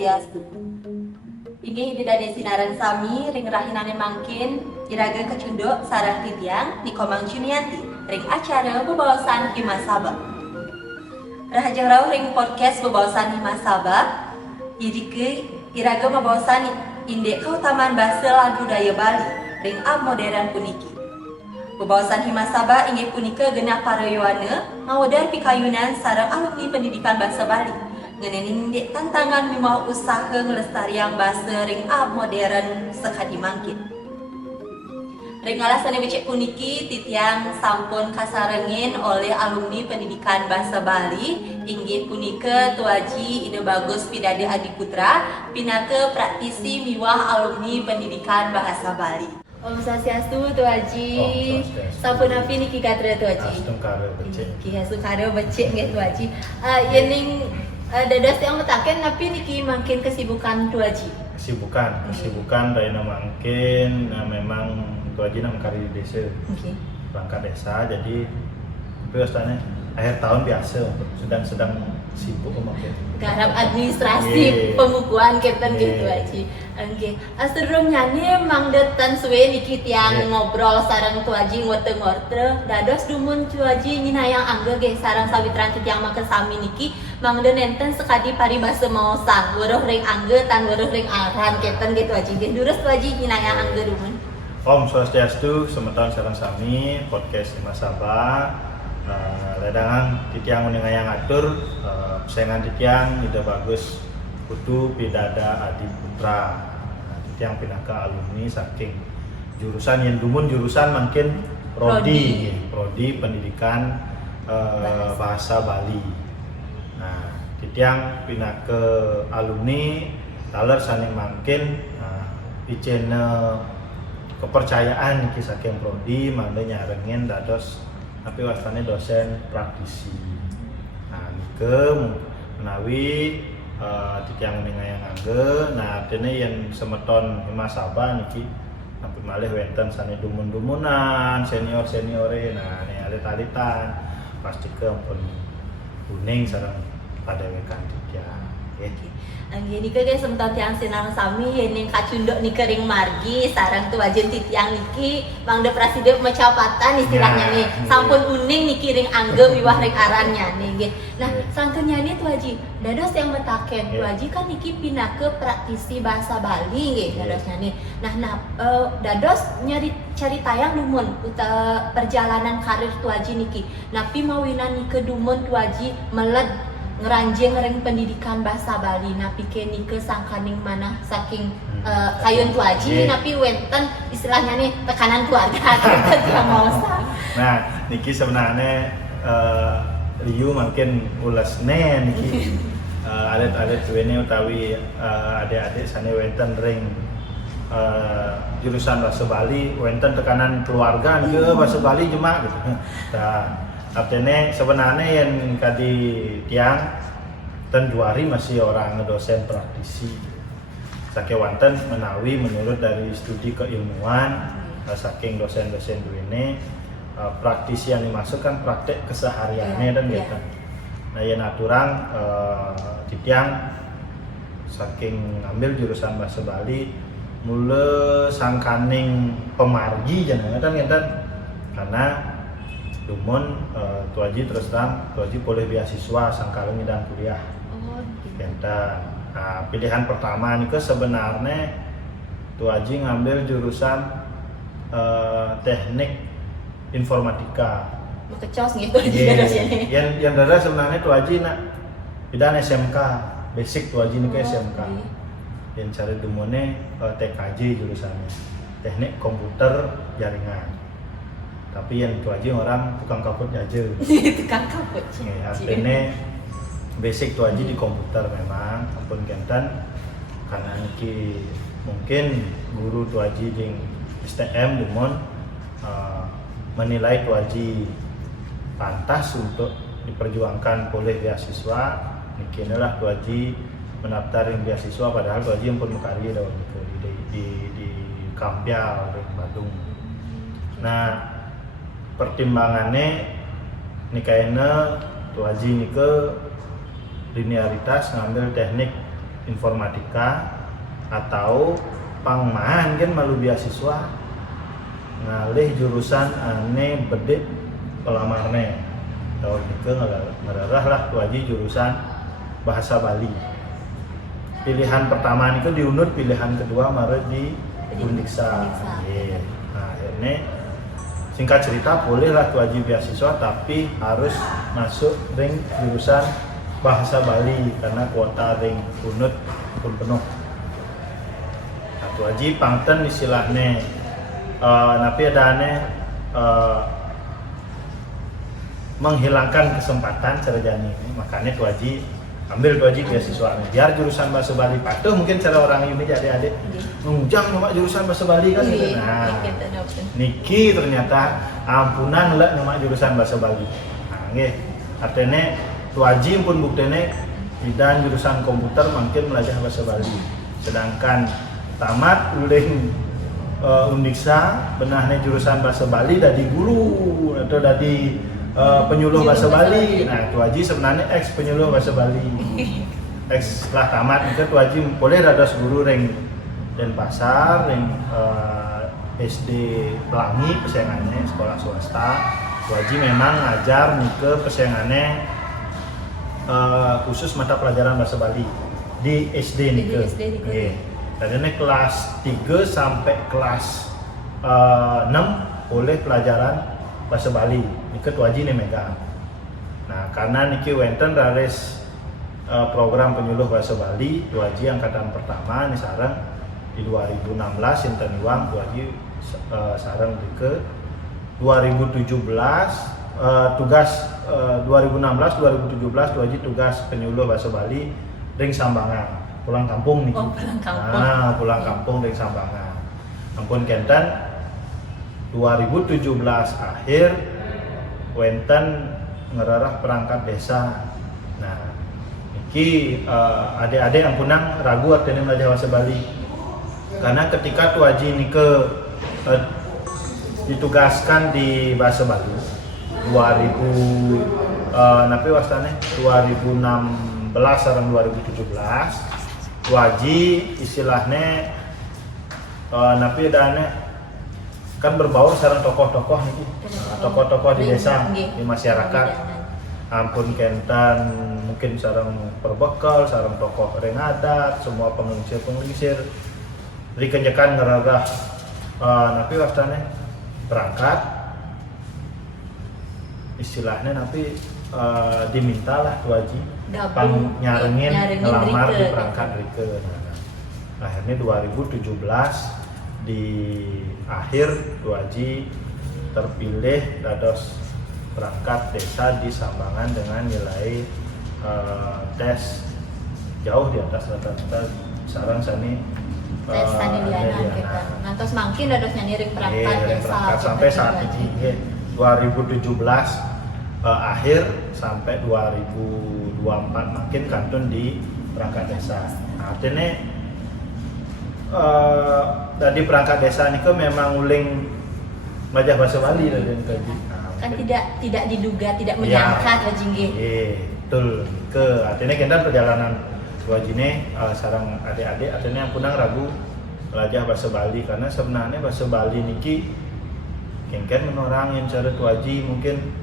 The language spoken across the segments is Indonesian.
Swastiastu. Inggih didade sinaran sami ring rahinane mangkin iraga kecunduk sareng titiang Nikomang Junianti ring acara bebawasan Himasaba. Rahajeng rawuh ring podcast bebawasan Himasaba iraga bebawasan indek keutamaan basa lan budaya Bali ring ab modern puniki. Bebawasan Himasaba inggih punika genah parayowana ngawedar pikayunan sareng alumni pendidikan basa Bali. Ngenening tantangan mimau usaha ngelestarian bahasa ring ab modern sekadi mangkin. Ring alasan becek puniki titiang sampun kasarengin oleh alumni pendidikan bahasa Bali inggih punika Tuaji Ide Bagus Pidade Adiputra pinake praktisi miwah alumni pendidikan bahasa Bali. Om Swastiastu Tuaji. Sampun api niki katra Tuaji. Astungkara becek. Ki asukara becek nggih Tuaji. Yening dados yang metaken tapi niki makin kesibukan Tuaji. Kesibukan dayana mangkin memang Tuaji nam kari di desa. Perangkat desa jadi biasanya akhir tahun biasa sedang sibuk mungkin. Garap administrasi pengukuhan keten gitu Tuaji. Nggih. Asturum nyane mangdetan suwe niki tiang ngobrol sareng Tuaji ngorte-ngorte dados dumun Tuaji nyinayang angge nggih sareng sawitran titiang make sami niki mangde nenten sekadi paribasa maosang weruh ring angge tan weruh ring aran keten gitu Tuaji. Nggih durus Tuaji nyinayang angge dumun. Om Swastiastu semeton sareng sami podcast Himasaba. Ledangan titiang menengah yang atur saingan titiang Ide Bagus Putu Pidada Adiputra titiang pindah ke alumni saking jurusan yang dumun jurusan makin prodi pendidikan bahasa Bali. Nah titiang pindah ke alumni taler saning makin icena kepercayaan iki saking prodi mangde nyarengin dados tapi wasane dosen praktisi. Nah, nike menawi titiang yang angge, nah artinya yang semeton Himasaba niki napi malih wenten sane dumun-dumunan, senior-seniore, nah ini alit-alitan pasti ke ampun kuning sareng padewekan titiang. Angge nika guys sementat tiang sinareng sami yening kacunduk niki ring margi sareng tuajen titiang niki mangde prasideu macapatan istilahnya nih sampun uning niki ring angge wiwah ring arannya nih nggih. Nah sangkeun nyani Tuaji dados yang metaken Tuaji kan niki pindah ke praktisi bahasa Bali nggih dadosnya nih. Nah dados nyari caritayang dumun perjalanan karir Tuaji niki. Napi mawinan niki dumun Tuaji meled ngeranjing ring pendidikan bahasa Bali napi keni ke sangkaning mana saking kayun Tuaji napi wenten istilahnya nih tekanan keluarga yang mau sang. Nah niki sebenarnya Liu makin ulasne niki alit-alit suwene utawi adik-adik sane wenten ring jurusan bahasa Bali wenten tekanan keluarga ke bahasa Bali cuma gitu. Nah artinya sebenarnya yang tadi tiang dan Juari masih orang dosen praktisi sakewanten menawi menurut dari studi keilmuan saking dosen-dosen ini praktisi yang dimasukkan praktek kesehariannya dan gitu. Nah yang aturan tiang saking ambil jurusan bahasa Bali mulai sangkaning pemargi jangan karena dumun Tuaji terus terang Tuaji boleh beasiswa sangkalung dan kuliah. Nah, pilihan pertama ini sebenarnya Tuaji ngambil jurusan teknik informatika. Kecos gitu Yang darah sebenarnya Tuaji nak bidan SMK basic Tuaji ini ke SMK. Yang cari dumunnya TKJ jurusannya teknik komputer jaringan. Tapi yang Tuaji orang tukang kaput aja. Tukang kaput. Artinya basic Tuaji di komputer memang ampun genten karena niki mungkin guru Tuaji di STM dumon menilai Tuaji pantas untuk diperjuangkan oleh beasiswa niki inilah Tuaji mendaftar yang beasiswa padahal Tuaji ampun mekari di Kampial di Bandung. Nah pertimbangannya nikahnya Tuaji nike linearitas ngambil teknik informatika atau pangmahan kan malu beasiswa ngalih jurusan ane bedit pelamarne tahun itu ngerarah lah tu aja jurusan bahasa Bali. Pilihan pertama itu di UNUD, pilihan kedua maret di Undiksa. Yeah. Nah ini singkat cerita bolehlah tu aja beasiswa tapi harus masuk ring jurusan bahasa Bali karena kuota ring UNUD pun penuh. Nah tu aja pangten istilahnya tapi ada menghilangkan kesempatan cerjani makanya tu aja ambil tu aja beasiswa biar jurusan bahasa Bali patuh mungkin cara orang ini jadi adik nunjang nyoba jurusan bahasa Bali kan gitu. Nah Niki ternyata ampunan lah nyoba jurusan bahasa Bali nah nggih artinya tu aja pun buktene bidan jurusan komputer mungkin belajar bahasa Bali sedangkan tamat uling Undiksa benahnya jurusan bahasa Bali dari guru atau dari penyuluh bahasa Bali. Nah, itu aja sebenarnya ex penyuluh bahasa Bali. Ex setelah tamat itu aja boleh dados guru ring Denpasar, ring SD Pelangi pesayangannya sekolah swasta. Itu aja memang ngajar ke pesayangannya khusus mata pelajaran bahasa Bali di SD nih ke. Tadinya kelas 3 sampai kelas 6 boleh pelajaran bahasa Bali. Ini ketua nih megang. Nah, karena niki wenten raris program penyuluh bahasa Bali, dua Haji angkatan pertama nih sarang di 2016 Inten Iwang dua Haji sarang ke 2017 tugas 2016 2017 dua Haji tugas penyuluh bahasa Bali ring Sambangan. Pulang kampung nih. Pulang kampung. Nah, pulang kampung dari Sambangan. Ampun kenten 2017 akhir wenten ngerarah perangkat desa. Nah, iki adik-adik ampunang ragu artinya belajar bahasa Bali. Karena ketika tu Haji ini ditugaskan di bahasa Bali 2000 napi wastane 2016 sareng 2017 Waji istilahnya napi dana kan berbaur sareng tokoh-tokoh nih tokoh-tokoh di desa di masyarakat ampun kentan mungkin sareng perbekal sareng tokoh ring adat semua pengelisir dikenjekan ngeragah napi wastane berangkat istilahnya napi dimintalah tu Haji nyarengin ngelamar di perangkat Rike. Nah, akhirnya 2017 di akhir tu Haji terpilih dados perangkat desa di Sambangan dengan nilai tes jauh di atas rata-rata sarang sani tes Sandiana kita. Ngantos mangkin dados nyaniring perangkat desa sampai saat ini 2017 akhir sampai 2024 makin kantun di perangkat desa. Nah, artinya dari perangkat desa ini kan memang uling belajar bahasa Bali dan kaji. Nah, kan tidak diduga, tidak menyangka Jingge. Betul. Artinya kita perjalanan wajine sarang adik-adik artinya yang punang ragu belajar bahasa Bali karena sebenarnya bahasa Bali niki kengken menorang yang cara tuaji mungkin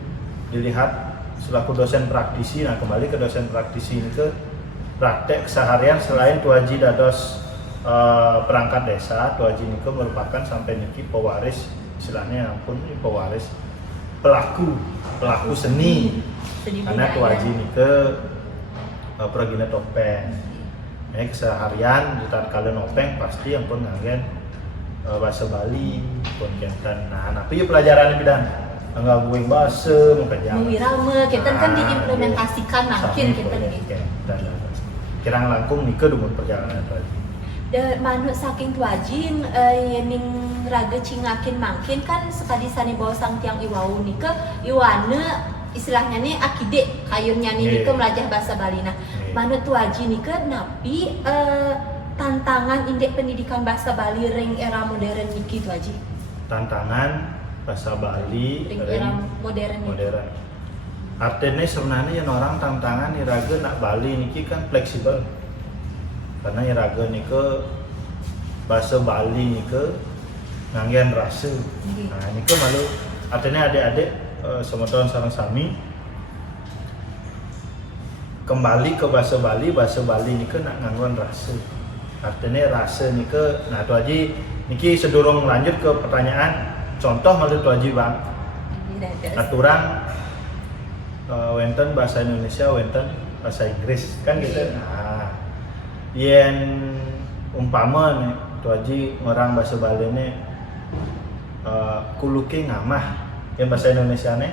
dilihat selaku dosen praktisi. Nah, kembali ke dosen praktisi ini ke praktek seharian selain tu Haji dados perangkat desa, tu Haji ini merupakan sampai niki pewaris istilahnya pun pewaris pelaku seni karena tu Haji ini ke pergina topeng. Keseharian di tatkala nopeng pasti yang pun ngangen bahasa Bali pun kentan. Nah, tapi pelajaran bidan enggak buing bahasa mengkajian mengirama kita kan diimplementasikan makin kita gitu kirang langkung nih ke dumun perjalanan tadi manut saking tuajin ning raga cingakin makin kan sekali sani bawa sang tiang iwau nih ke iwana istilahnya nih akide kayunnya nih ke belajar bahasa Bali. Nah manut tuaji nih ke napi tantangan indeks pendidikan bahasa Bali ring era modern niki tuaji tantangan bahasa Bali era modern. Artinya sebenarnya yang orang tantangan iraga nak Bali niki kan fleksibel. karena iraga nike bahasa Bali nike nganggian rasa. Nah nike malu artinya adik-adik semeton sareng sami kembali ke bahasa Bali nike nak ngangguan rasa. Artinya rasa nike, nah tu aja niki sedurung lanjut ke pertanyaan contoh malu tu aja bang. Aturan wenten bahasa Indonesia, wenten bahasa Inggris kan gitu. Nah, yen umpama nih tu aja orang bahasa Bali nih kuluki ngamah, yang bahasa Indonesia nih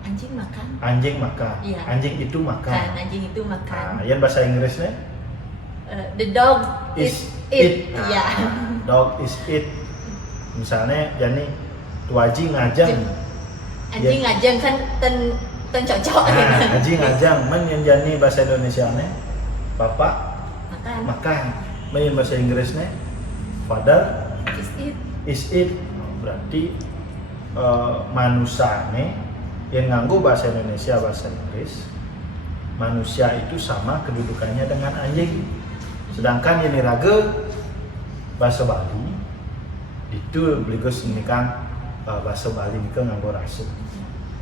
Anjing makan. anjing makan, Iya. anjing itu makan. Kan anjing itu makan. Nah, yang bahasa Inggrisnya The dog is eat. Nah, Iya. dog is eat. Misalnya jadi tuaji ngajang. Anjing ngajeng kan ten cocok gitu. Nah, aji ngajang men yang jadi bahasa Indonesianya bapak Makan. makan. Men yang bahasa Inggrisnya father Just eat. is eat. Berarti manusane yang nganggo bahasa Indonesia bahasa Inggris manusia itu sama kedudukannya dengan anjing. Sedangkan yang niraga bahasa Bali itu beligos nikah bahasa Bali nikah nganggo rasa.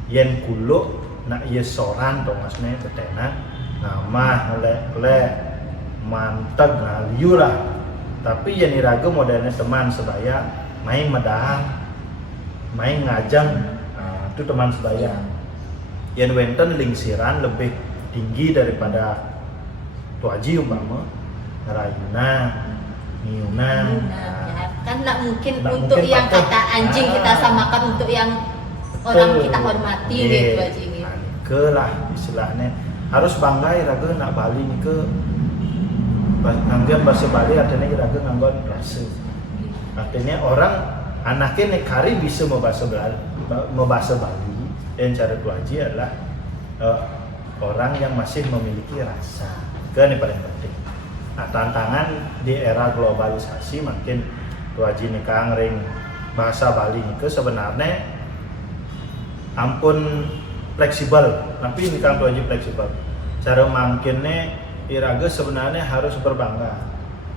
Yen kulo nak iya soran to maksudnya betenan nama lek manteg nah liu lah. Tapi yen niraga modelnya teman sebaya main medahang main ngajang itu teman sebaya. Yen wenten lingsiran lebih tinggi daripada tuaji umpama ngerayuna niuna. Ya, kan nggak mungkin Nggak untuk mungkin yang pakai. kata anjing kita samakan untuk yang orang kita hormati gitu aja gitu. Nah, nike lah istilahnya harus bangga iraga nak Bali nike nganggian bahasa Bali artinya iraga nganggon rasa. Artinya orang anaknya nekari bisa membahasa Bali dan cara tuaji adalah orang yang masih memiliki rasa. Kan yang paling penting. Nah, tantangan di era globalisasi makin tuaji nikah ring bahasa Bali nike sebenarnya ampun fleksibel, tapi nikah tuaji fleksibel. Cara mangkinnya iraga sebenarnya harus berbangga.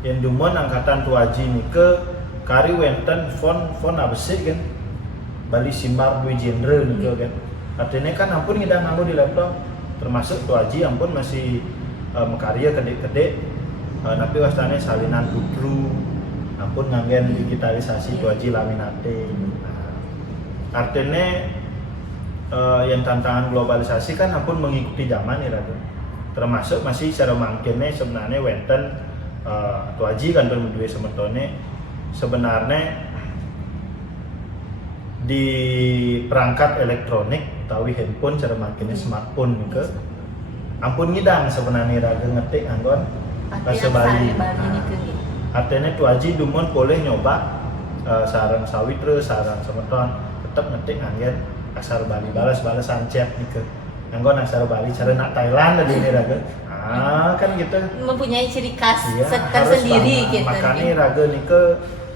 Yang dumun angkatan tuaji nike kari wenten font apa sih kan? Bali Simbar dua genre nike kan. Artinya kan ampun ngidang nganggo di laptop, termasuk tuaji ampun masih mekarya kedek-kedek. Tapi wastane salinan putru ampun nganggen digitalisasi tuaji laminate. Nah, artinya yang tantangan globalisasi kan ampun mengikuti zaman ya Radu. Termasuk masih secara mangkene sebenarnya wenten tuaji kan berdua semetone sebenarnya di perangkat elektronik tawi handphone cara mangkene smartphone ke ampun ngidang sebenarnya Radu ngetik anggon bahasa Bali. Artinya tuaji dumun boleh nyoba sarang sawit terus sarang semeton tetap ngetik angin asal Bali balas-balasan chat nih ke anggon asal Bali cara nak Thailand tadi ini raga kan gitu mempunyai ciri khas iya, tersendiri gitu. Makanya raga nih ke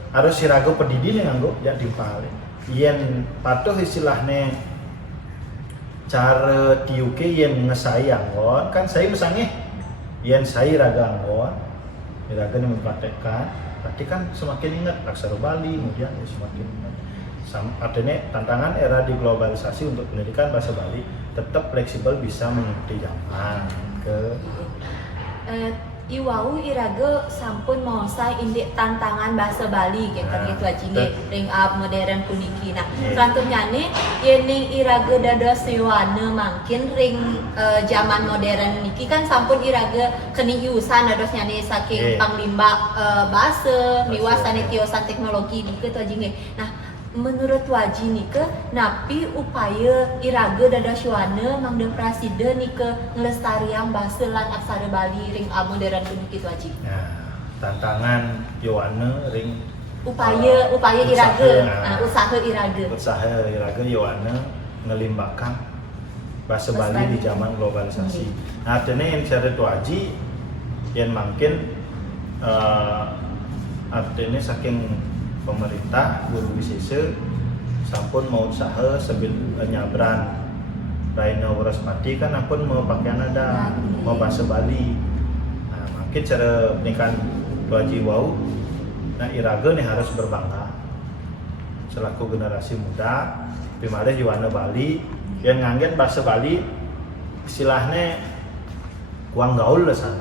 harus si raga pedidi nih anggo ya dimpalin yen patuh istilahnya cara tiuke yen ngesai anggon kan saya misalnya yen saya raga anggon raga nih mempraktekkan berarti kan semakin ingat aksara Bali kemudian ya semakin ingat. Artinya tantangan era diglobalisasi untuk pendidikan bahasa Bali tetap fleksibel bisa mengikuti zaman ke Iwau iraga sampun mosa indik tantangan bahasa Bali gitu Nah, gitu aja nge ring up modern puniki. Nah, Iya. selanjutnya nih yening iraga dada siwana mangkin ring zaman modern niki kan sampun iraga keni iusan dados nyane saking Iya. panglimbak bahasa miwasan Iya. tiosan teknologi gitu aja nge. Nah, menurut waji nih ke napi upaya iraga dada syuana mangda prasida nih ke ngelestarian bahasa lan aksara Bali ring modern puniki itu aja. nah, tantangan Yowana ring Upaya iraga, usaha, usaha iraga. usaha iraga Yowana ngelimbakan bahasa Bahasa Bali di Bali. zaman globalisasi. Nah, artinya yang cara tuaji yang makin artinya saking pemerintah guru wisese sampun mau usaha sebut nyabran Raino Waraspati kan ampun mau pakaian ada mau bahasa Bali. Nah, mungkin cara pernikahan Tuaji Wau, nah iraga nih harus berbangga selaku generasi muda pimadeh Yuwana Bali yang nganggen bahasa Bali istilahnya kuang gaul lah san.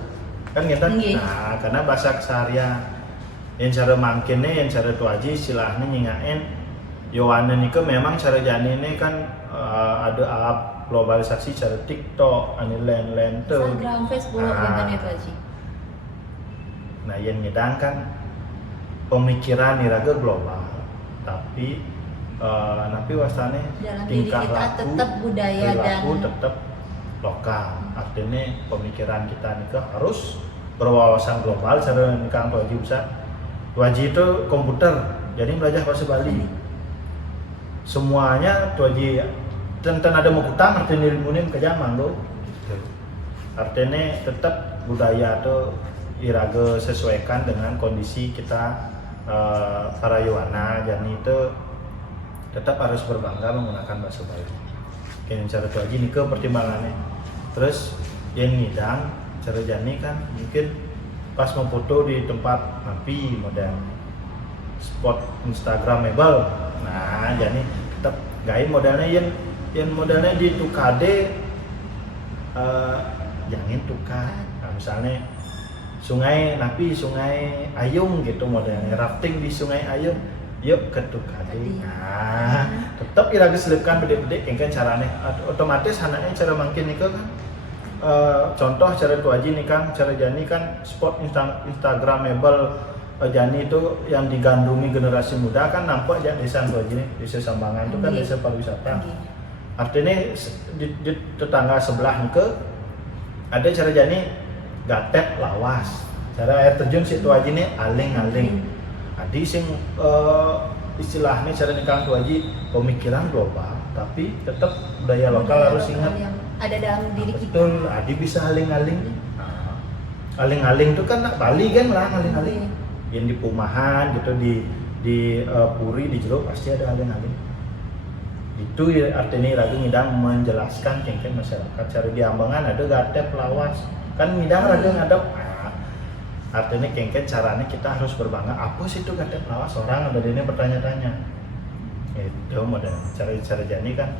Kan gitu. Nah, karena bahasa keseharian yang cara mangkinnya yang cara Tuaji istilahnya nyingain Yuwana nih memang cara jani ini kan ada globalisasi cara TikTok, ani lain-lain tuh. Instagram, Facebook, internet Tuaji. Nah, yang ngedangkan pemikiran iraga global, tapi wasane dalam diri tingkah kita laku, tetap budaya perilaku dan tetap lokal. Artinya pemikiran kita nikah harus berwawasan global. Cara nikah Tuaji bisa. Tuaji itu komputer, jadi belajar bahasa Bali. Semuanya Tuaji tenten ada mau kutang artinya ilmunya ke zaman lo. Artinya tetap budaya tuh iraga sesuaikan dengan kondisi kita para Yuwana, jadi itu tetap harus berbangga menggunakan bahasa Bali. Yang cara Tuaji nih ke pertimbangannya. Terus yang ngidang cara jani kan mungkin pas mau foto di tempat napi model spot Instagramable. Nah, jadi tetap gaya modelnya yang modelnya di tukade jangan tukar. Nah, misalnya sungai Napi, sungai Ayung gitu modelnya, rafting di sungai Ayung, yuk ke Tukade. Nah, tetap iraga selipkan bedek-bedek yang kan caranya otomatis anaknya cara mungkin nih kan contoh cara Tuaji nih kan cara jani kan spot Instagramable jani itu yang digandrungi generasi muda kan nampak ya desa Tuaji nih, desa Sambangan itu kan desa pariwisata. Artinya di tetangga sebelah nih ke ada cara jani gatep lawas, cara air terjun si Tuaji nih aling-aling. Adi sing istilahnya cara nikah Tuaji pemikiran global, tapi tetap budaya lokal harus ingat ada dalam diri kita. Betul, Adi bisa aling-aling. Nah, aling-aling itu kan Bali kan lah aling-aling. Yang di Pumahan gitu di Puri di Jero pasti ada aling-aling. Itu artinya ragu ngidang menjelaskan kengken masyarakat. Cara di Ambangan ada gatep lawas. Kan ngidang ragu ngadep. Nah, artinya kengken caranya kita harus berbangga. Apa sih itu gatep lawas? Orang ada ini bertanya-tanya. Itu model cara jani kan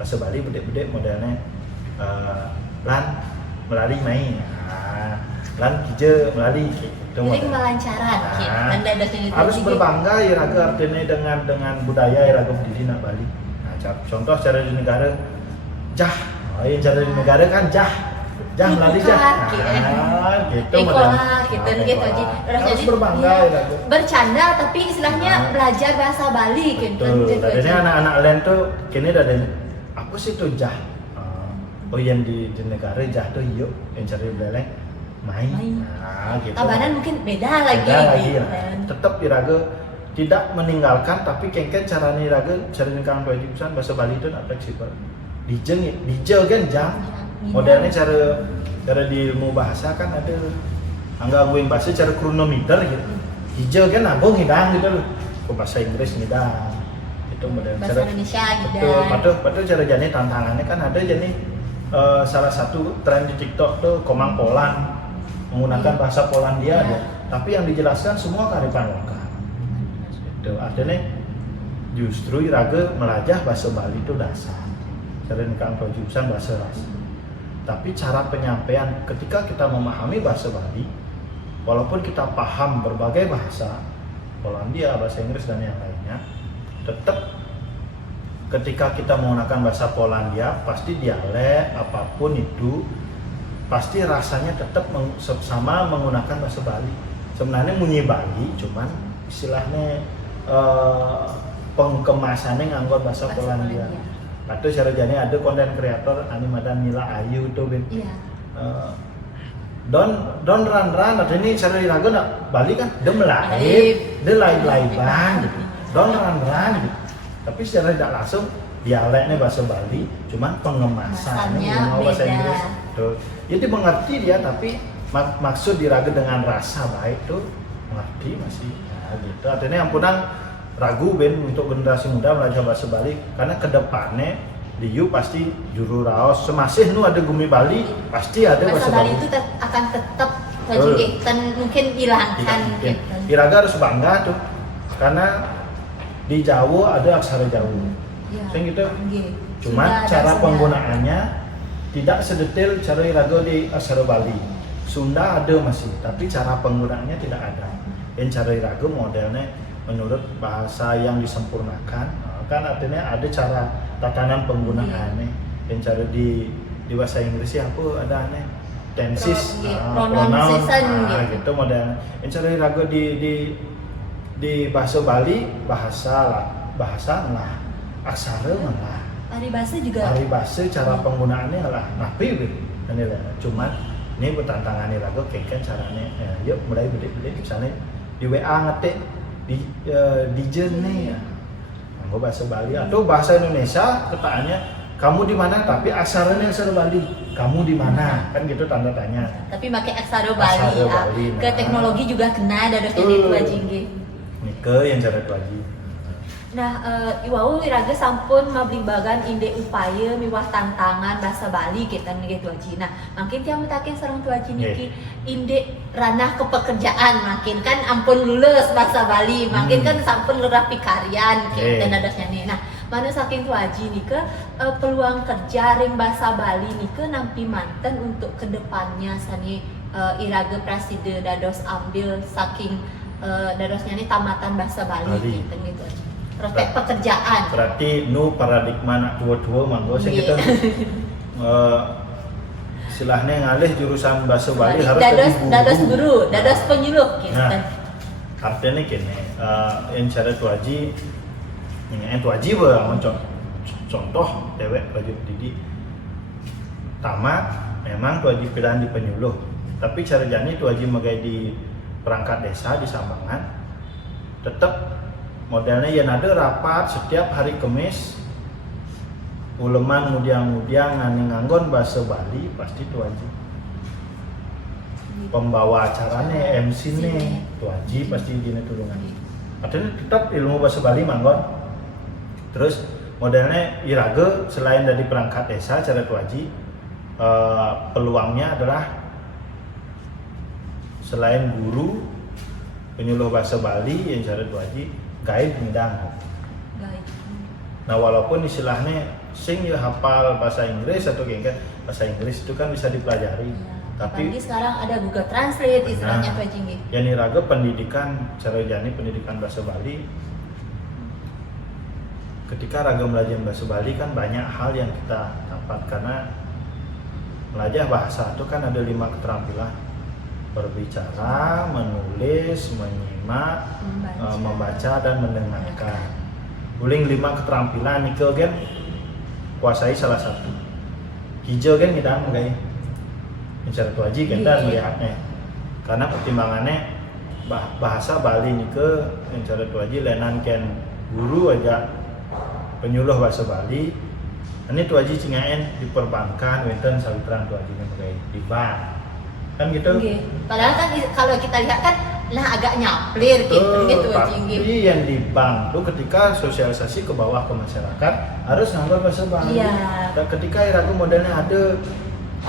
bahasa Bali bedek-bedek modelnya lan melalui main. Nah, lan kije melalui gitu. Jadi melancaran, harus berbangga ya raga artinya dengan budaya ya raga berdiri nak Bali. Contoh cara di negara jah, yang cara di negara kan jah melalui jah, gitu gitu. Harus berbangga ya. Bercanda tapi istilahnya belajar bahasa Bali gitu. Jadi anak-anak lain tuh kini ada apa sih tuh jah? Oh yang di negara jah tuh yuk yang cari beleng main. Gitu. Tabanan mungkin beda lagi. Ya. Tetap iraga tidak meninggalkan tapi kengken cara niraga cara nikah Tuaji pisan bahasa Bali itu nak fleksibel. Dijeng kan jang. Modelnya cara di ilmu bahasa kan ada anggaguin bahasa cara kronometer gitu. Hijau kan nabung hidang gitu loh. Ke bahasa Inggris hidang. Itu model bahasa cara Indonesia hidang. Betul cara jani tantangannya kan ada jani salah satu tren di TikTok tuh komang Poland menggunakan bahasa Polandia ada. Tapi yang dijelaskan semua kearifan lokal. Artinya justru iraga melajah bahasa Bali itu dasar. Cara nikah Tuaji pisan bahasa ras. Tapi cara penyampaian ketika kita memahami bahasa Bali, walaupun kita paham berbagai bahasa Polandia, bahasa Inggris dan yang lainnya, tetap ketika kita menggunakan bahasa Polandia, pasti dialek apapun itu pasti rasanya tetap sama menggunakan bahasa Bali. Sebenarnya bunyi Bali, cuman istilahnya pengkemasannya nganggo bahasa Polandia. Atau cara jani ada konten kreator animadan Mila Ayu tuh ben. Iya. Don run ada ini cara diraga nak Bali kan dia melaib, dia laib-laiban gitu. Don run gitu. Tapi secara tidak langsung dialeknya bahasa Bali, cuman pengemasannya bahasa Inggris. Tuh. Jadi mengerti dia tapi maksud diraga dengan rasa baik tuh mengerti masih. Gitu. Artinya ampunan ragu ben untuk generasi muda belajar bahasa Bali karena kedepannya di U pasti juru raos semasih nu ada gumi Bali pasti ada bahasa Bali itu akan tetap Tuaji kan mungkin hilangkan Mungkin. gitu. Iraga harus bangga tuh karena di Jawa ada aksara Jawa. Ya. Kan gitu. Nggih. Cuman Sudah ada cara sudah. penggunaannya tidak sedetail cara iraga di aksara Bali. Sunda ada masih, tapi cara penggunaannya tidak ada. Yang cara iraga modelnya menurut bahasa yang disempurnakan, kan artinya ada cara tatanan penggunaannya. Yang cara di bahasa Inggrisnya apa ada aneh tenses, Pronunciation gitu model. Yang cara iraga di bahasa Bali bahasa lah, aksara lah. Paribasa juga. Paribasa cara penggunaannya lah napi gitu. Ini lah. Cuman ini bertantangan iraga kayak caranya. Yuk mulai beda-beda misalnya di WA ngetik di jen nih ya. Nggo bahasa Bali atau bahasa Indonesia ketaannya kamu di mana tapi aksaranya aksara Bali. Kamu di mana? Kan gitu tanda tanya. Tapi pakai aksara Bali. Aksara Bali, Ke nah. teknologi juga kena dadosnya di Tuaji nggih. Nike yang cara Tuaji. Nah, iwau iraga sampun mablimbagan inde upaya miwah tantangan bahasa Bali kita nggih Tuaji. Nah, makin tiang mutakin sareng Tuaji niki inde ranah kepekerjaan makin kan ampun lulus bahasa Bali, makin kan sampun lurah pikarian kita dadosnya nih. Nah, mana saking Tuaji nike peluang kerja ring bahasa Bali nike nampi manten untuk kedepannya sani iraga preside dados ambil saking dadosnya nih tamatan bahasa Bali gitu gitu. Prospek pekerjaan. Berarti nu paradigma anak tua-tua manggo sih kita istilahnya ngalih jurusan bahasa Bali harus dados guru, dados penyuluh gitu. Nah, artinya gini, yang cara Tuaji yang Tuaji contoh dewek wajib didik tamat memang Tuaji pilihan di penyuluh, tapi cara jani Tuaji magai di perangkat desa di Sambangan tetap modelnya yang ada rapat setiap hari Kamis uleman mudiang-mudiang nganggon bahasa Bali pasti Tuaji pembawa acaranya MC nih Tuaji pasti dina tulungan artinya tetap ilmu bahasa Bali manggon terus modelnya iraga selain dari perangkat desa cara Tuaji peluangnya adalah selain guru penyuluh bahasa Bali yang cara Tuaji guide bidang. Nah walaupun istilahnya sing ya hafal bahasa Inggris atau kayak bahasa Inggris itu kan bisa dipelajari. Tapi sekarang ada Google Translate istilahnya Tuaji nggih. Yani raga pendidikan cara jani pendidikan bahasa Bali. Ketika raga belajar bahasa Bali kan banyak hal yang kita dapat karena belajar bahasa itu kan ada 5 keterampilan. Berbicara, menulis, menyimak, membaca dan mendengarkan. Uling 5 keterampilan nikel gen kuasai salah satu. Hijau gen kita nggak mencari Tuaji kita melihatnya. Karena pertimbangannya bahasa Bali nikel mencari Tuaji lenan ken guru aja penyuluh bahasa Bali. Ini Tuaji cingaen diperbankan wenten sawitran Tuaji nih di bank. Kan gitu. Okay. Padahal kan kalau kita lihat kan nah agak nyaplir gitu tapi yang di bank tuh ketika sosialisasi ke bawah ke masyarakat harus nganggur bahasa Bali. Dan ketika iraga modelnya ada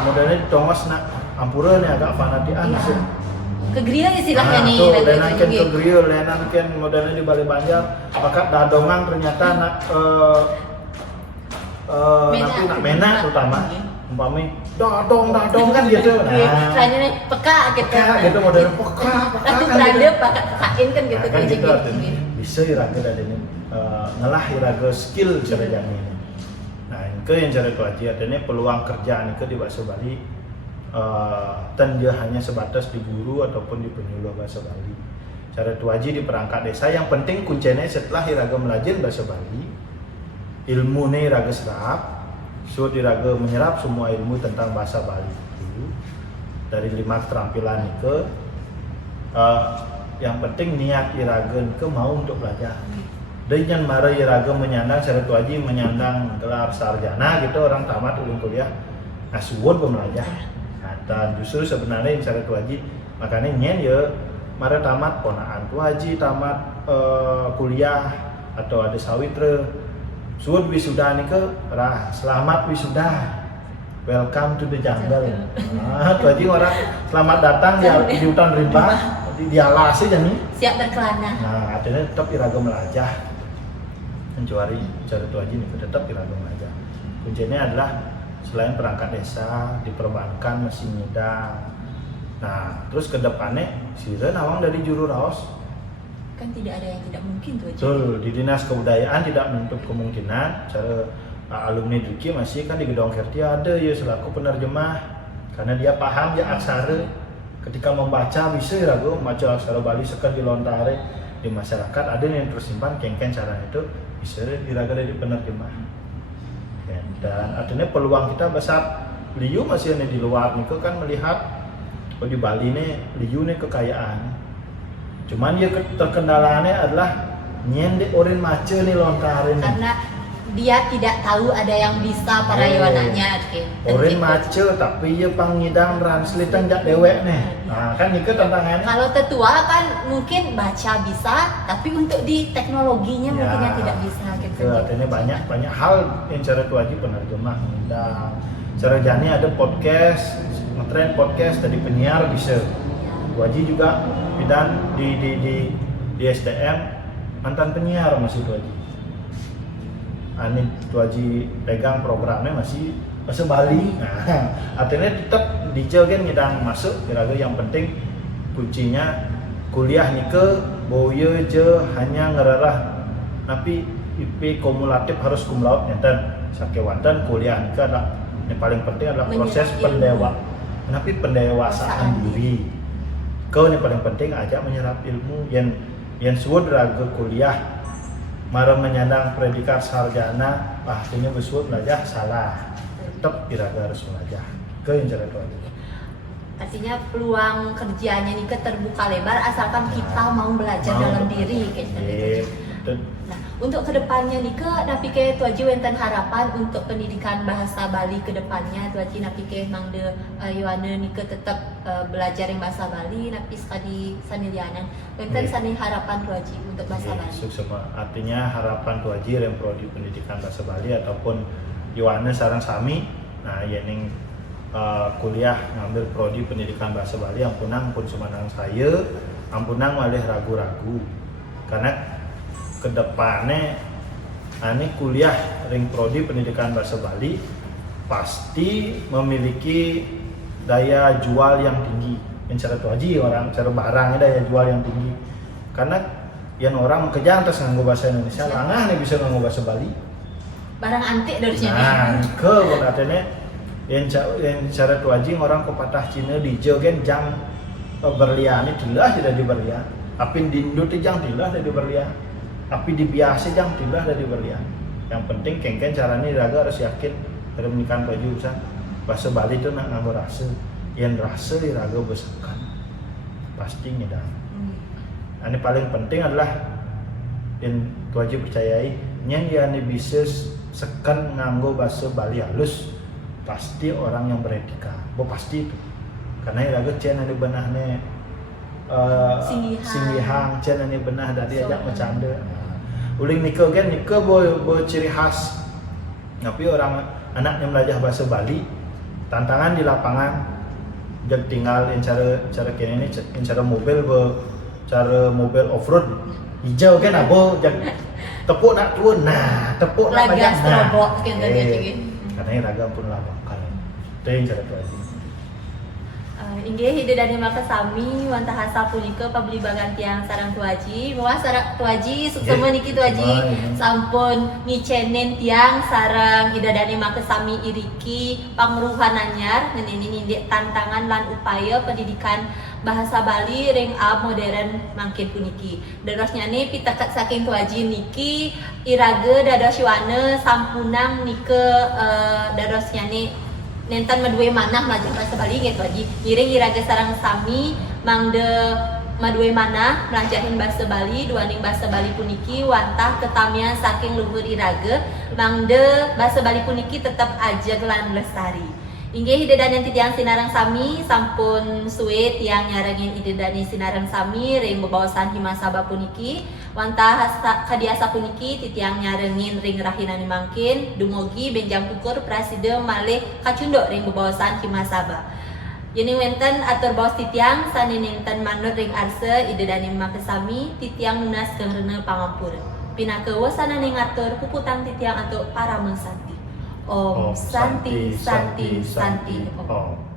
modelnya tongos nak ampura nih agak fanatian sih. Kegria istilahnya nih. Tuh lenan ken kegria, lenan ken modelnya di Bali Banjar. Maka dadongang ternyata nak nak mena terutama umpami dadong kan gitu. Nah, nih peka gitu. Peka gitu modelnya peka Kan kan gitu. Pekain kan gitu kan gitu gini. bisa iraga dari ini ngelah iraga skill cara jani. Nah, itu yang cara Tuaji artinya peluang kerjaan itu di bahasa Bali dan dia hanya sebatas di guru ataupun di penyuluh bahasa Bali. Cara Tuaji di perangkat desa yang penting kuncinya setelah iraga belajar bahasa Bali ilmu nih iraga serap so iraga menyerap semua ilmu tentang bahasa Bali itu dari 5 keterampilan itu yang penting niat iraga ke mau untuk belajar. Dengan mara iraga menyandang cara Tuaji menyandang gelar sarjana gitu orang tamat ulun kuliah asuwun pembelajar. Nah, dan justru sebenarnya cara Tuaji makanya nyen ya mara tamat ponaan Tuaji tamat kuliah atau ada sawitra suwun wisuda nih ke selamat wisuda welcome to the jungle. Nah, itu aja orang selamat datang di hutan rimba, di alas aja nih. Siap berkelana. Nah, artinya tetap iraga melajah. Mencari cara itu aja nih, tetap iraga melajah. Kuncinya adalah selain perangkat desa, diperbankan masih muda. Nah, terus ke depannya sira nawang dari juru raos. Kan tidak ada yang tidak mungkin tuh aja. Betul, di Dinas Kebudayaan tidak menutup kemungkinan cara alumni Diki masih kan di Gedong Kerti ada ya selaku penerjemah karena dia paham ya aksara ketika membaca bisa ragu membaca aksara Bali sekan dilontare di masyarakat ada yang tersimpan kengken cara itu bisa diraga dari penerjemah ya, dan artinya peluang kita besar. Liu masih ada di luar nih kan melihat oh di Bali nih Liu nih kekayaan cuman ya terkendalanya adalah nyende orin mace nih lontarin karena dia tidak tahu ada yang bisa para yawananya orin mace tapi ya pangidang translate jak dewek nih. Nah kan itu tantangannya. Kalau tetua kan mungkin baca bisa tapi untuk di teknologinya ya, mungkin yang tidak bisa gitu. Artinya banyak hal yang cara itu aja penerjemah ngundang. Cara jani ada podcast, ngetren podcast dari penyiar bisa. Waji juga bidan di SDM mantan penyiar masih Waji. Ani Waji pegang programnya masih bahasa Bali. Nah, artinya tetap dijaga ngidang masuk kira-kira yang penting kuncinya kuliah nih ke boye je hanya ngerarah tapi IP kumulatif harus cum laude dan sakewanten kuliah nih ada yang paling penting adalah proses pendewasaan diri. Kau yang paling penting aja menyerap ilmu yang sudah raga kuliah mara menyandang predikat sarjana artinya besut belajar salah tetap iraga harus belajar ke yang cara itu aja. Artinya peluang kerjanya nih terbuka lebar asalkan kita mau belajar dalam diri kayak gitu. Nah, untuk kedepannya nih napi ke tuaji wenten harapan untuk pendidikan bahasa Bali kedepannya tuaji napi ke mangde Yohana nih tetap belajar yang bahasa Bali napi sekali sanilianan wenten sani harapan tuaji untuk bahasa Bali. Semua artinya harapan tuaji yang prodi pendidikan bahasa Bali ataupun Yohana sarang sami nah yang kuliah ngambil prodi pendidikan bahasa Bali ampunang pun semanang saya ampunang malih ragu-ragu karena kedepannya aneh kuliah ring prodi pendidikan bahasa Bali pasti memiliki daya jual yang tinggi yang cara tuaji orang cara barangnya daya jual yang tinggi karena yang orang kerja atas nganggo bahasa Indonesia langah nih bisa nganggo bahasa Bali barang antik dari sini. Nah ke katanya yang cara tuaji orang pepatah Cina di jogen jang berlian ini tidak diberlian tapi di Indo jang tidak diberlian tapi di biasa jang tidak dari berlian. Yang penting kengken caranya iraga harus yakin dari menikah baju usan bahasa Bali itu nak nganggo rasa yang rasa iraga besakan pasti ngedang. Ini paling penting adalah yang wajib percayai yang bisa sekan nganggo bahasa Bali halus pasti orang yang beretika. Pasti itu karena iraga cen ada benahnya singgihang cen ini benah dari ajak bercanda. Uling nikah kan nikah boy ciri khas. Tapi orang anak yang belajar bahasa Bali tantangan di lapangan jak tinggal yang cara kini ini cara mobil off road hijau kan abo jak tepuk nak turun tepuk nak majak nah karena yang ragam pun lawakan itu yang cara tu aja. Inggih hide dari maka sami wantahasa punika pabeli bagantiang sarang tuaji mawah sarang tuaji suksema niki tuaji sampun ngicenen tiang sarang hide dari maka sami iriki pangruhan anyar ngenini nindik tantangan lan upaya pendidikan bahasa Bali ring modern mangkin puniki darosnya nih pitakat saking tuaji niki irage dados yuane sampunang nike darosnya nih nentan madue manah melajak bahasa Bali gitu aja. Ngiring iraga sarang sami mangde madue manah melajahin bahasa Bali duaning bahasa Bali puniki wantah ketamian saking luhur iraga mangde bahasa Bali puniki tetap aja lan lestari. Inggih hidedani titiang sinarang sami sampun suwe tiang nyarengin hidedani sinarang sami ring bebawasan Himasaba puniki wantah kadiasa puniki titiang nyarengin ring rahinani mangkin dumugi benjang pukur presiden malih kacundo ring bebawasan Himasaba. Yeni wenten atur bawas titiang saniningten manut ring arse hidedani makesami titiang nunas kengrene pangampura. Pinake wasana ning atur puputang titiang atau para mensanti. Om Santi Santi Santi Om.